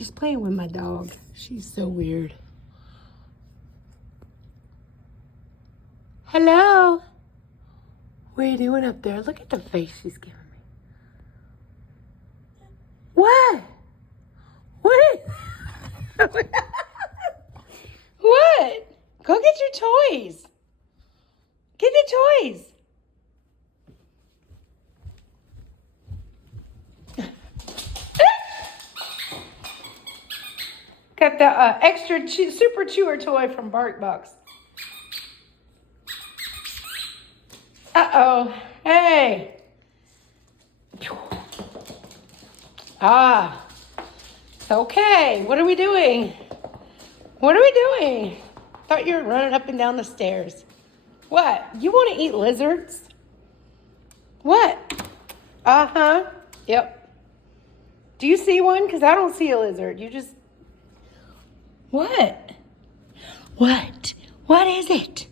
He's playing with my dog. She's so weird. Hello? What are you doing up there? Look at the face she's giving me. What? What? What? Go get your toys. Get the toys. Got the extra super chewer toy from BarkBox. Uh-oh. Hey. Ah. Okay. What are we doing? What are we doing? Thought you were running up and down the stairs. What? You want to eat lizards? What? Uh-huh. Yep. Do you see one? Because I don't see a lizard. You just... What? What? What is it?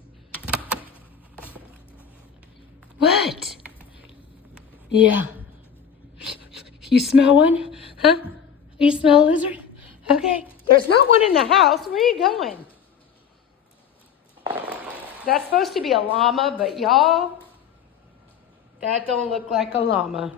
What? Yeah. You smell one? Huh? You smell a lizard? Okay. There's not one in the house. Where are you going? That's supposed to be a llama, but y'all, that don't look like a llama.